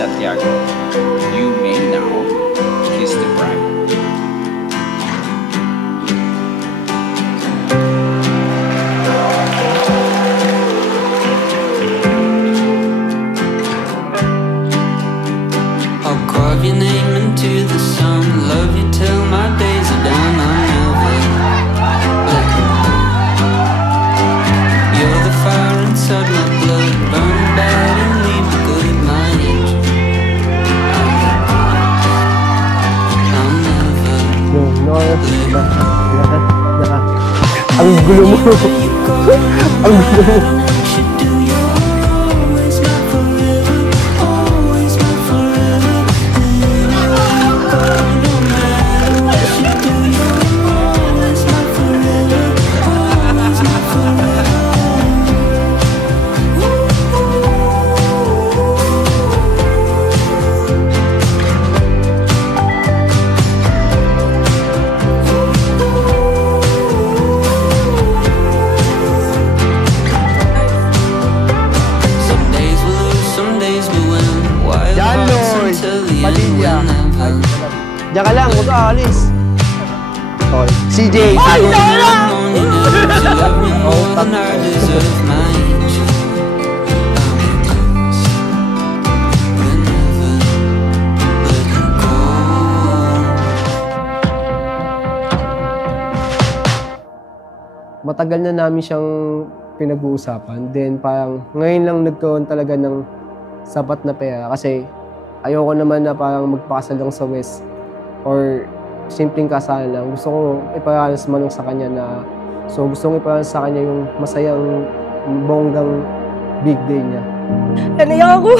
Santiago. You may now kiss the bride. I'll carve your name into the sun, love you till my days are done. I'll never let you go. You're the fire inside my blood, burn bad and leave a good, my angel. I'll never let you go. Ang gulo mo. Ang gulo mo. Diyan ka lang, huwag ka alis. Okay. CJ! Ay, wala! Matagal na namin siyang pinag-uusapan. Then parang ngayon lang nagkaroon talaga ng sapat na pera kasi ayoko naman na parang magpakasal lang sa West or simpleng kasal lang. Gusto ko iparanas man sa kanya na gusto kong iparanas sa kanya yung masayang bonggang big day niya. Naiyak ako.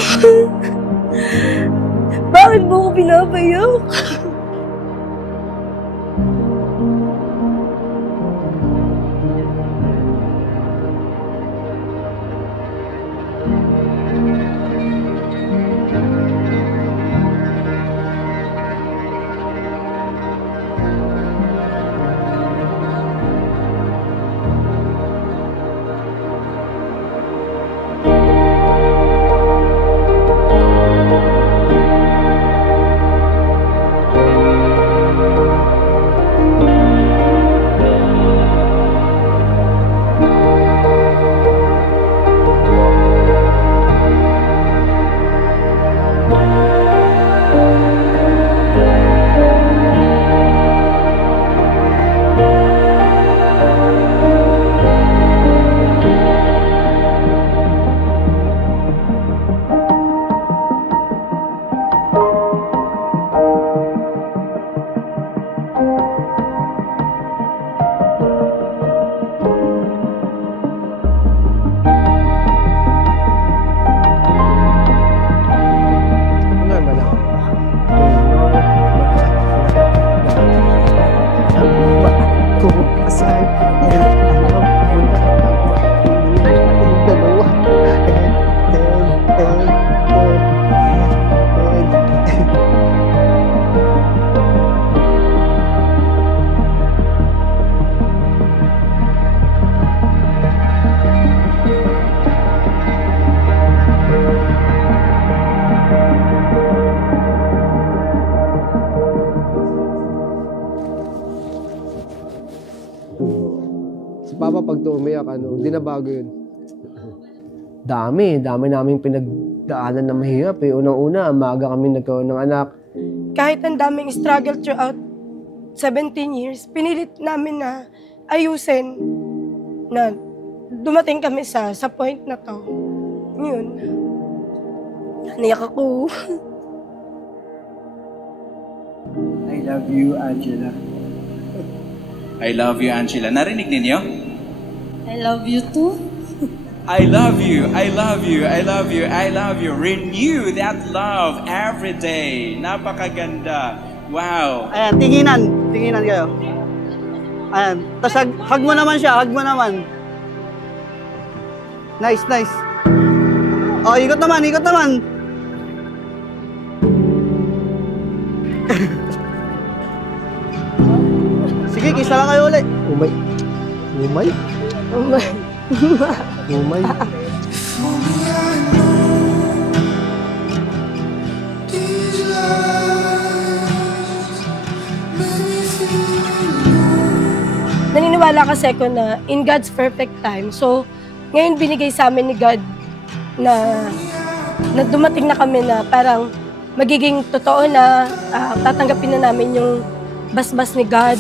Bakit mo ko pinapayak? Si Papa pag umiyak, di na bago yun. Dami namin pinagdaanan na mahirap eh. Unang-una, maaga kami nagkaroon ng anak. Kahit ang daming struggle throughout 17 years, pinilit namin na ayusin na dumating kami sa point na to. Yun. Naiyak ako. I love you, Angela. I love you, Angela. Narinig ninyo? I love you too. I love you, I love you, I love you, I love you. Renew that love every day. Napakaganda. Wow. Ayan, tinginan kayo. Ayan, tapos hug mo naman siya, hug mo naman. Nice. Oh, ikot naman. Sige, kisa lang kayo ulit. Umay. naniniwala kasi ako na in God's perfect time. So, ngayon binigay sa amin ni God na dumating na kami na parang magiging totoo na tatanggapin na namin yung basbas ni God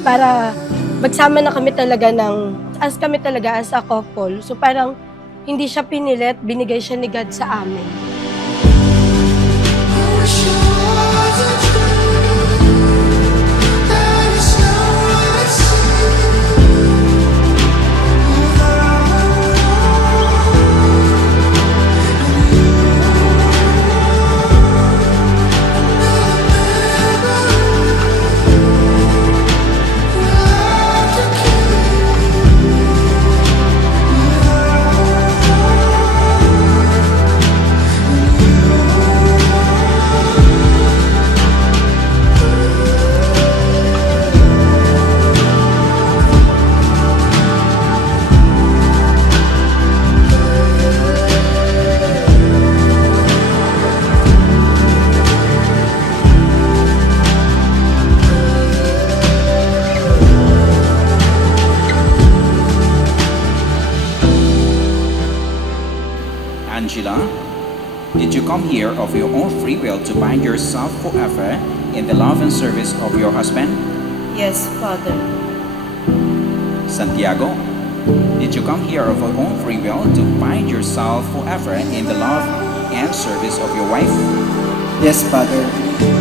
para magsama na kami talaga as a couple. So parang hindi siya pinilit, binigay siya ni God sa amin. Angela, did you come here of your own free will to bind yourself forever in the love and service of your husband? Yes, Father. Santiago, did you come here of your own free will to bind yourself forever in the love and service of your wife? Yes, Father.